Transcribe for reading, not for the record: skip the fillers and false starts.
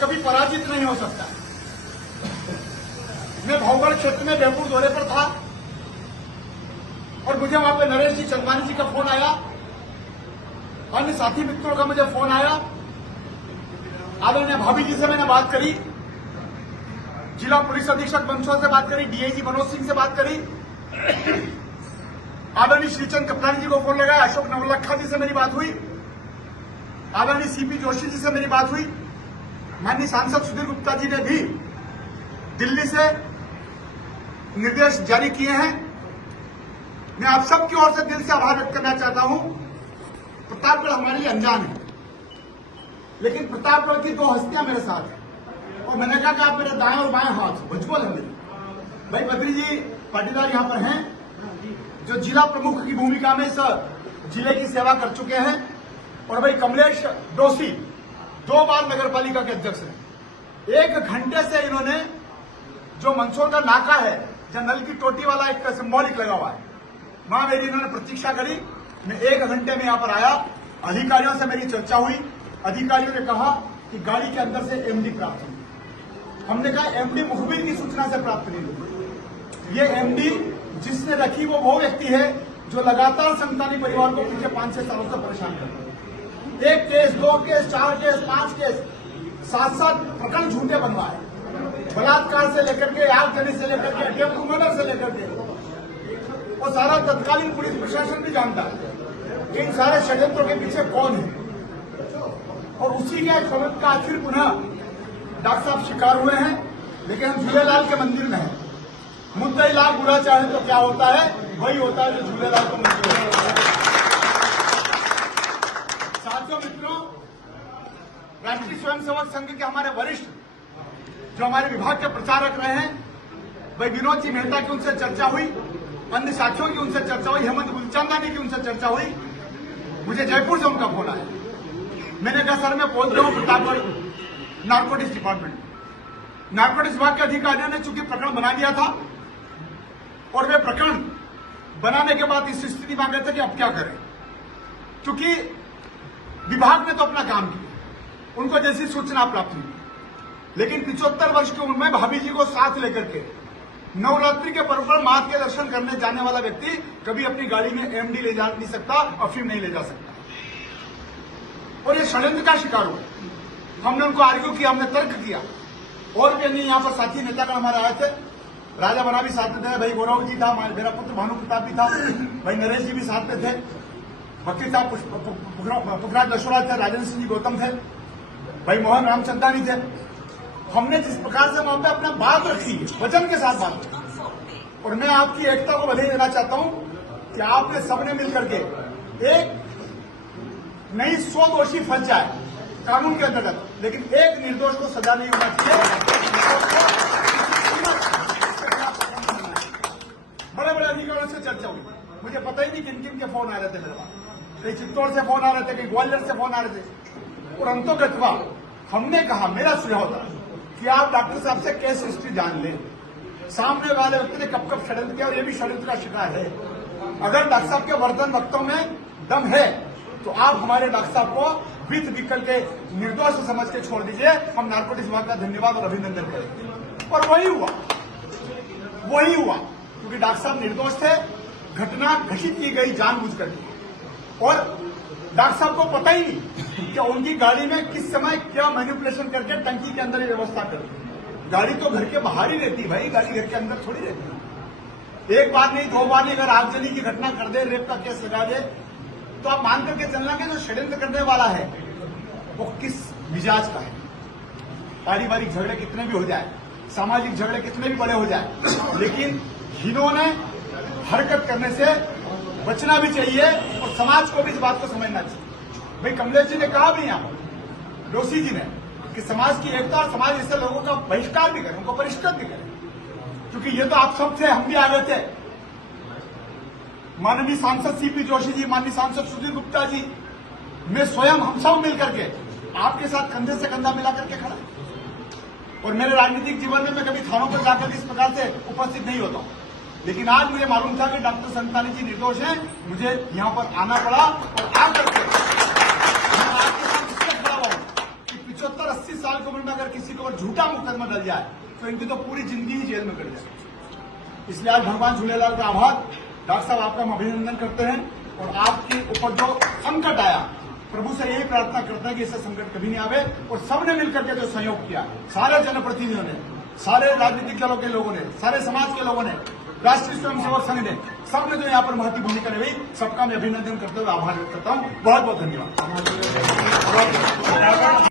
कभी पराजित नहीं हो सकता। मैं भाऊगढ़ क्षेत्र में बेहपुर दौरे पर था और मुझे वहां पे नरेश जी चंदवानी जी का फोन आया, अन्य साथी मित्रों का मुझे फोन आया। आदरणीय भाभी जी से मैंने बात करी, जिला पुलिस अधीक्षक मंदसौर से बात करी, डीआईजी मनोज सिंह से बात करी, आदरणीय श्रीचंद कपलानी जी को फोन लगाया, अशोक नवलखा जी से मेरी बात हुई, आदरणीय सीपी जोशी जी से मेरी बात हुई। माननीय सांसद सुधीर गुप्ता जी ने भी दिल्ली से निर्देश जारी किए हैं। मैं आप सबकी ओर से दिल से आभार व्यक्त करना चाहता हूं। प्रतापगढ़ हमारे लिए अनजान है, लेकिन प्रतापगढ़ की दो हस्तियां मेरे साथ हैं और मैंने कहा कि आप मेरे दाएं और बाएं हाथ भुजबल है मेरे। भाई बद्री जी पाटीदार यहां पर हैं, जो जिला प्रमुख की भूमिका में इस जिले की सेवा कर चुके हैं, और भाई कमलेश डोसी 2 बार नगर पालिका के अध्यक्ष हैं। 1 घंटे से इन्होंने जो मंदसौर का नाका है, जहां नल की टोटी वाला एक सिंबॉलिक लगा हुआ है, वहां मेरी इन्होंने प्रतीक्षा करी। मैं 1 घंटे में यहां पर आया, अधिकारियों से मेरी चर्चा हुई। अधिकारियों ने कहा कि गाड़ी के अंदर से एमडी प्राप्त हुई। हमने कहा एमडी मुखबिर की सूचना से प्राप्त नहीं हुई। ये एमडी जिसने रखी वो व्यक्ति है जो लगातार संतानी परिवार को पिछले 5-6 सालों से परेशान कर रहा है। 1 केस, 2 केस, 4 केस, 5 केस, 7-7 प्रकरण झूठे बनवाए, बलात्कार से लेकर के, आगजनी से लेकर के, अटेम्प्ट टू मर्डर से लेकर के, और सारा तत्कालीन पुलिस प्रशासन भी जानता है कि इन सारे षड्यंत्रों के पीछे कौन है। और उसी के षड्यंत्र का आखिर पुनः डॉक्टर साहब शिकार हुए हैं। लेकिन हम झूलेलाल के मंदिर में हैं। मुद्दई लाल बुरा चाहे तो क्या होता है, वही होता है जो झूलेलाल को मंदिर है। साथियों मित्रों, राष्ट्रीय स्वयंसेवक संघ के हमारे वरिष्ठ जो हमारे विभाग के प्रचारक रहे हैं, भाई विनोद जी मेहता की उनसे चर्चा हुई, अन्य साथियों की उनसे चर्चा हुई, हेमंत गुलचंदानी की उनसे चर्चा हुई। मुझे जयपुर से उनका फोन आया। मैंने कहा सर मैं पहुंच गया हूं प्रतापगढ़ नारकोटिक्स डिपार्टमेंट। नारकोटिक्स विभाग के अधिकारियों ने चूंकि प्रकरण बना दिया था और वे प्रकरण बनाने के बाद इस स्थिति में आ गए थे कि अब क्या करें, क्योंकि विभाग ने तो अपना काम किया, उनको जैसी सूचना प्राप्त हुई। लेकिन 75 वर्ष की उम्र में भाभी जी को साथ लेकर के नवरात्रि के पर्व पर मां के दर्शन करने जाने वाला व्यक्ति कभी अपनी गाड़ी में एमडी ले जा नहीं सकता, अफीम नहीं ले जा सकता। और ये षड्यंत्र का शिकार हुए। हमने उनको आर्ग्यू किया, हमने तर्क किया, और भी अन्य यहाँ पर साथी नेतागण हमारे आए थे। राजा बना भी साथ में थे, भाई गौरव जी था, मेरा पुत्र भानु प्रताप भी था, भाई नरेश जी भी साथ में थे, भक्ति साहब पुखराज दशोरा थे, राजेंद्र सिंह जी गौतम थे, भाई मोहन रामचंदानी थे। हमने जिस प्रकार से वहां पे अपना बात रखी, वचन के साथ बात रखी, और मैं आपकी एकता को बधाई देना चाहता हूं कि आपने सबने मिलकर के एक नहीं 100 दोषी फंस जाए कानून के अंतर्गत, लेकिन एक निर्दोष को सजा नहीं होना चाहिए। बड़े बड़े अधिकारियों से चर्चा हुई, मुझे पता ही नहीं किन किन के फोन आ रहे थे मेरे पास। कहीं चित्तौड़ से फोन आ रहे थे, कहीं ग्वालियर से फोन आ रहे थे, और अंतोगतवा हमने कहा, मेरा सुझाव था कि आप डॉक्टर साहब से केस हिस्ट्री जान लें, सामने वाले व्यक्ति ने कब कब षड्यंत्र किया और ये भी षड्यंत्र का शिकार है। अगर डॉक्टर साहब के वर्तन वक्तव्य में दम है तो आप हमारे डॉक्टर साहब को वित विकल के निर्दोष समझ के छोड़ दीजिए। हम नारकोटिक्स विभाग का धन्यवाद और अभिनंदन करेंगे। और वही हुआ, क्योंकि डॉक्टर साहब निर्दोष थे, घटना घटित की गई जानबूझ करके, और डॉक्टर साहब को पता ही नहीं कि उनकी गाड़ी में किस समय क्या मैनिपुलेशन करके टंकी के अंदर ये व्यवस्था कर। गाड़ी तो घर के बाहर ही रहती भाई, गाड़ी घर के अंदर थोड़ी रहती। 1 बार नहीं, 2 बार नहीं, अगर आगजनी की घटना कर दे, रेप का केस लगा दे, तो आप मान करके चलना कि जो षड्यंत्र करने वाला है वो किस मिजाज का है। पारिवारिक झगड़े कितने भी हो जाए, सामाजिक झगड़े कितने भी बड़े हो जाए, लेकिन इन्होंने हरकत करने से बचना भी चाहिए और समाज को भी इस बात को समझना चाहिए। भाई कमलेश जी ने कहा भी यहाँ पर, डोसी जी ने, कि समाज की एकता और समाज ऐसे लोगों का बहिष्कार भी करें, उनको परिष्कृत भी करें, क्योंकि ये तो आप सब थे, हम भी आ गए थे। माननीय सांसद सीपी जोशी जी, माननीय सांसद सुधीर गुप्ता जी, मैं स्वयं, हम सब मिलकर के आपके साथ कंधे से कंधा मिला करके खड़ा। और मेरे राजनीतिक जीवन में मैं कभी थानों पर जाकर इस प्रकार से उपस्थित नहीं होता हूं, लेकिन आज मुझे मालूम था कि डॉक्टर संतानी जी निर्दोष हैं, मुझे यहां पर आना पड़ा और आकर के मैं आपके साथ इसलिए खड़ा हुआ कि 75-80 साल साल की उम्र में अगर किसी के ऊपर झूठा मुकदमा डल जाए तो इनकी तो पूरी जिंदगी ही जेल में कट जाए। इसलिए आज भगवान झूलेलाल का आभार। डॉक्टर साहब, आपका हम अभिनंदन करते हैं और आपके ऊपर जो संकट आया, प्रभु से यही प्रार्थना करते हैं कि इससे संकट कभी नहीं आवे। और सबने मिलकर के जो सहयोग किया, सारे जनप्रतिनिधियों ने, सारे राजनीतिक दलों के लोगों ने, सारे समाज के लोगों ने, राष्ट्रीय स्वयंसेवक संघ ने, सबने जो यहाँ पर महत्वपूर्ण भूमिका निभाई, सबका मैं अभिनंदन करते हुए आभार व्यक्त करता हूँ। बहुत बहुत धन्यवाद।